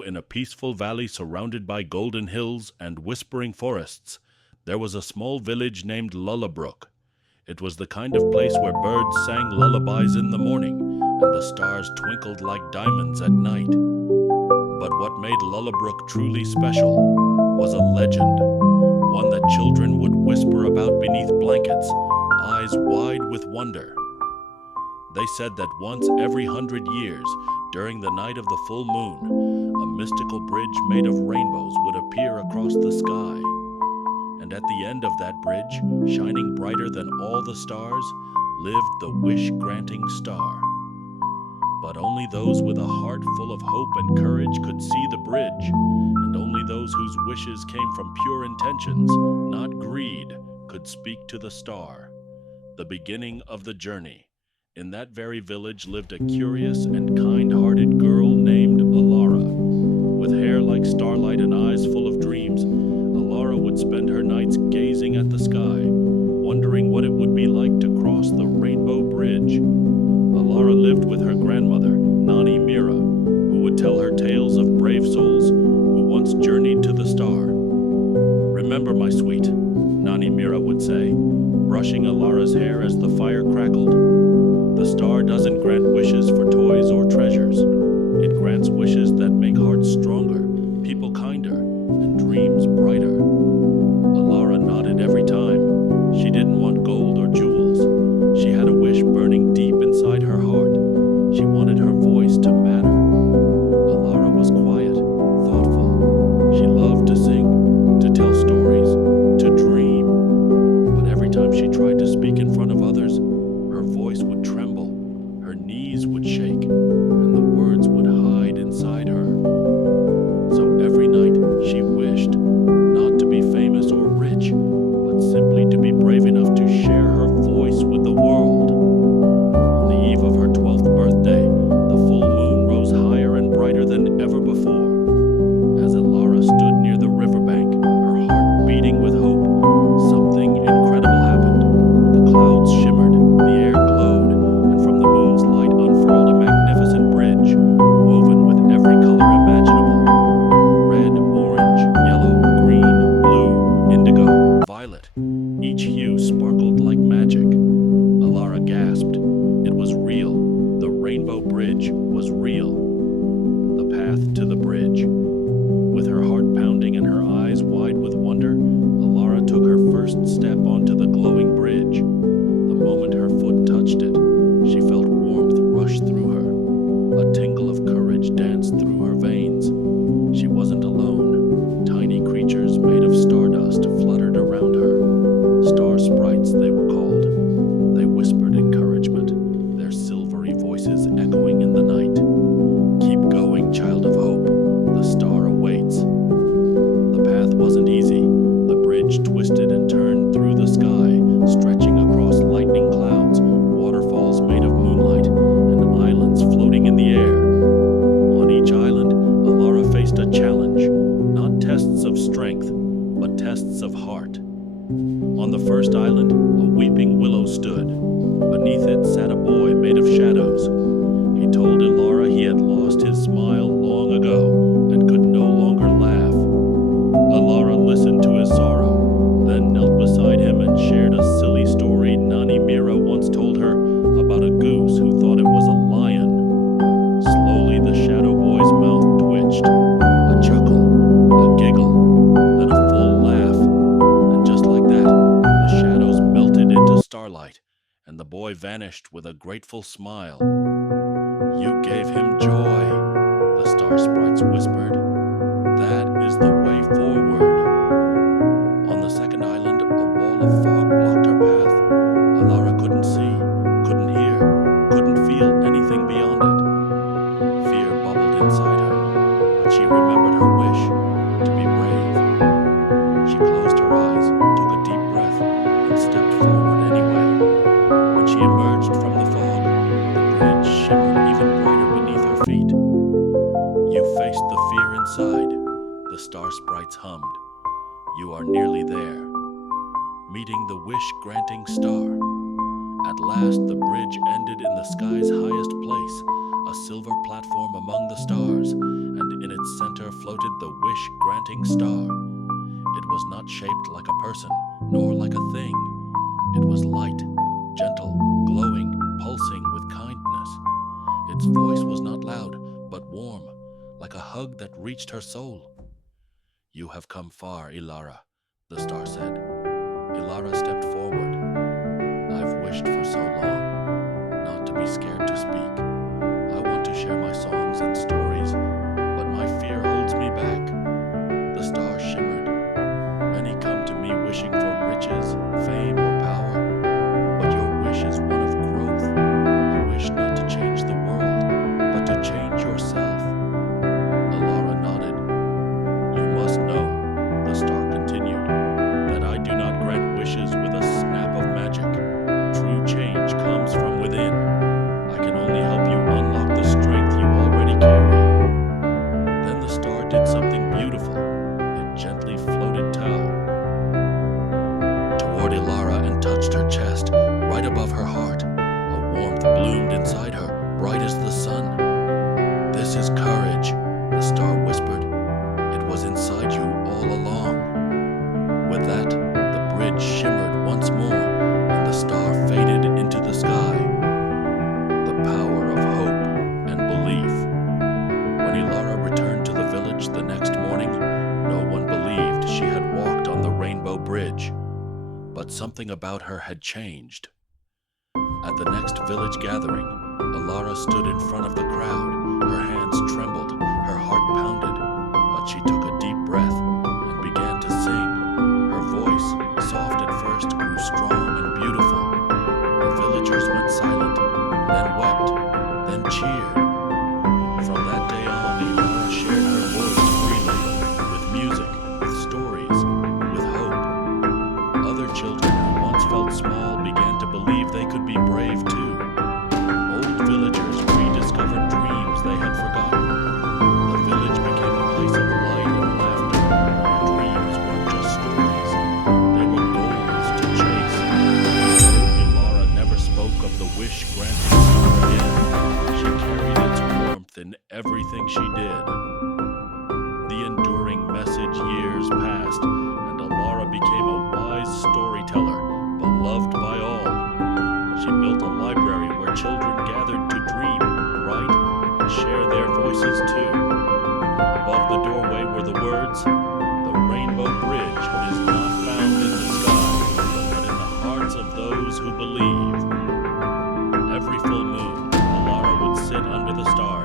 In a peaceful valley surrounded by golden hills and whispering forests, there was a small village named Lullabrook. It was the kind of place where birds sang lullabies in the morning and the stars twinkled like diamonds at night. But what made Lullabrook truly special was a legend, one that children would whisper about beneath blankets, eyes wide with wonder. They said that once every 100 years, during the night of the full moon, a mystical bridge made of rainbows would appear across the sky. And at the end of that bridge, shining brighter than all the stars, lived the wish-granting star. But only those with a heart full of hope and courage could see the bridge, and only those whose wishes came from pure intentions, not greed, could speak to the star. The beginning of the journey. In that very village lived a curious and kind-hearted girl named Elara. With hair like starlight and eyes full of dreams, Elara would spend her nights gazing at the sky, wondering what it would be like to cross the Rainbow Bridge. Elara lived with her grandmother, Nani Mira, who would tell her tales of brave souls who once journeyed to the star. "Remember, my sweet," Nani Mira would say, brushing Elara's hair as the fire crackled. "The star doesn't grant wishes for toys or treasures. It grants wishes that make hearts stronger, people kinder, and dreams brighter." Elara nodded every time. She didn't want gold or jewels. She had a wish burning deep inside her heart. She wanted her voice to matter. Elara was quiet, thoughtful. She loved to sing, to tell stories, to dream. But every time she tried to speak in front of others, her voice would tremble, her knees would shake, and the words would hide inside her. So every night she wished, not to be famous or rich, but simply to be brave enough to share her voice with the world. On the eve of her 12th birthday, the full moon rose higher and brighter than ever before. As Elara stood near the riverbank, her heart beating with hope, something incredible happened. The clouds shimmered, the air glowed, and from the moon's light unfurled a magnificent bridge, woven with every color imaginable. Red, orange, yellow, green, blue, indigo, violet. Each hue sparkled like magic. Elara gasped. It was real. The Rainbow Bridge was real. The path to the bridge. With her heart pounding and her eyes wide with wonder, Elara took her first step onto the glowing bridge. The moment her foot touched it, she felt warmth rush through her. A tingle of courage danced through her veins. She wasn't alone. Tiny creatures made of stardust fluttered around her. Star sprites, they were called. They whispered encouragement, their silvery voices echoing in the night. "Keep going, child of hope. The star awaits." The path wasn't easy. The bridge twisted and turned through the sky, stretching across lightning clouds, waterfalls made of moonlight, and islands floating in the air. On each island, Elara faced a challenge, not tests of strength, but tests of heart. On the first island, a weeping willow stood. Beneath it sat a boy made of shadows. He told Elara he had lost his smile long ago and could no longer laugh. Elara listened to his sorrow, then knelt beside him and shared a silly story Nani Mira once told her about a goose who thought it was a lion. Slowly the shadow boy's mouth twitched. A chuckle, a giggle, then a full laugh. And just like that, the shadows melted into starlight, and the boy vanished with a grateful smile. "You gave him joy," the star sprites whispered. "That is the way forward." On the second island, a wall of fog blocked her path. Elara couldn't see, couldn't hear, couldn't feel anything beyond it. Fear bubbled inside her, but she remembered her wish, to be brave. She closed her eyes, took a deep breath, and stepped forward anyway. When she emerged from the fog, the bridge shimmered even brighter beneath her feet. "You faced the fear inside," the star sprites hummed. "You are nearly there." Meeting the wish-granting star. At last the bridge ended in the sky's highest place, a a silver platform among the stars, and in its center floated the wish-granting star. It was not shaped like a person, nor like a thing. It was light, gentle, glowing, pulsing with kindness. Its voice was not loud, but warm, like a hug that reached her soul. "You have come far, Elara," the star said. Elara stepped forward. "I've wished for so long, not to be scared to speak. I want to share my songs and stories, but my fear holds me back." The star shimmered. "Many come to me wishing for riches, fame, or power, but your wish is one of growth, a wish not to change the world, but to change yourself." Elara nodded. "You must know," the star continued, "that I do not grant wishes with a snap of magic. True change comes from within. I can only help you unlock the strength you already carry." Then the star did something beautiful. It gently floated toward Elara and touched her chest, right above her heart. A warmth bloomed inside her, bright as the sun. "This is courage," the star whispered. "It was inside you all along." With that, the bridge shimmered once more, and the star faded into the sky. The power of hope and belief. When Elara returned to the village the next morning, no one believed she had walked on the Rainbow Bridge. But something about her had changed. At the next village gathering, Elara stood in front of the crowd. Her hands trembled, her heart pounded, but she took a deep breath and began to sing. Her voice, soft at first, grew strong and beautiful. The villagers went silent, then wept, then cheered. From that day on, Elara shared her voice freely, with music, with stories, with hope. Other children who once felt small began to believe they could be brave too. Old villagers rediscovered dreams they had forgotten. The village became a place of light and laughter, where dreams weren't just stories, they were goals to chase. Elara never spoke of the wish-granting star again. She carried its warmth in everything she did. The enduring message years passed, and Elara became a wise storyteller, beloved by all. She built a library where children gathered to dream, write, and share their voices too. Above the doorway were the words, "The Rainbow Bridge is not found in the sky, but in the hearts of those who believe." Every full moon, Elara would sit under the stars,